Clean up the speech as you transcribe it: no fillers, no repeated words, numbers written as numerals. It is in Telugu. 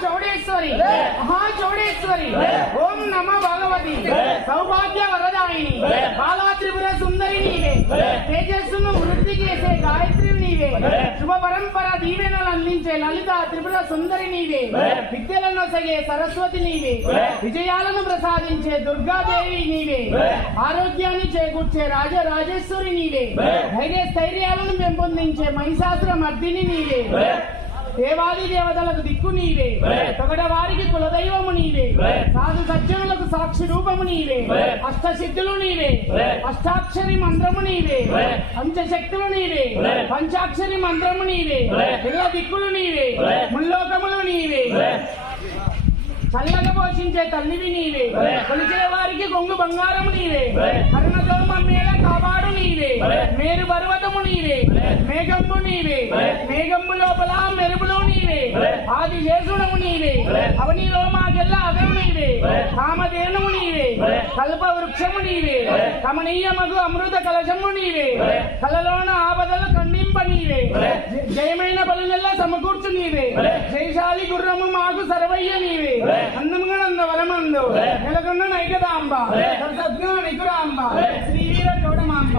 महाचौडेश्वरी महाचौडेश्वरी ओम नमः भगवती सौभाग्य वरदायिनी बाला त्रिपुर सुंदरी नीवे तेजस्సును వృద్ధి చేసే గాయత్రి నీవే శుభ పరంపర దీవెనలు అందించే లలిత త్రిపుర సుందరి నీవే విద్యలను సగే సరస్వతి నీవే విజయాలను ప్రసాదించే దుర్గాదేవి నీవే ఆరోగ్యాన్ని చేకూర్చే రాజరాజేశ్వరి నీవే ధైర్య స్థైర్యాలను పెంపొందించే మహిషాసుర మర్దిని నీవే దేవాది దేవతలకు దిక్కు నీవే తొగడ వారికి కులదైవము నీవే సాధు సజ్జనులకు సాక్షి రూపము నీవే అష్టసిద్ధులు నీవే అష్టాక్షరి మంత్రము నీవే పంచశక్తులు నీవే పంచాక్షరి మంత్రము నీవే పిల్ల దిక్కులు నీవే ముల్లోకములు నీవే చల్లగా పోషించే తల్లివి నీవే కొలిచే వారికి కొంగు బంగారము నీవే కరుణతో మమ్మేల కాపాడు నీవే మేరు పర్వతము నీవే మేఘంబు నీవే మేఘంబు లోపల మెరుపులు నీవే ఆది శేషుడము నీవే అవనిలో మాకెల్ల అగరు నీవే కామధేనువు నీవే కల్ప వృక్షము నీవే కమనీయమగు అమృత కలశము నీవే కలలోన ఆపదలు ఖండింప నీవే జయమైన బలునెల్ల సమకూర్చు నీవే జయశాలి గుర్రము మాకు సర్వయ్య నీవే అందముగా నంద వరమందు నెలకొన్న నైకదాంబ సద్గుణ నికురాంబ శ్రీవీర చోడమాంబ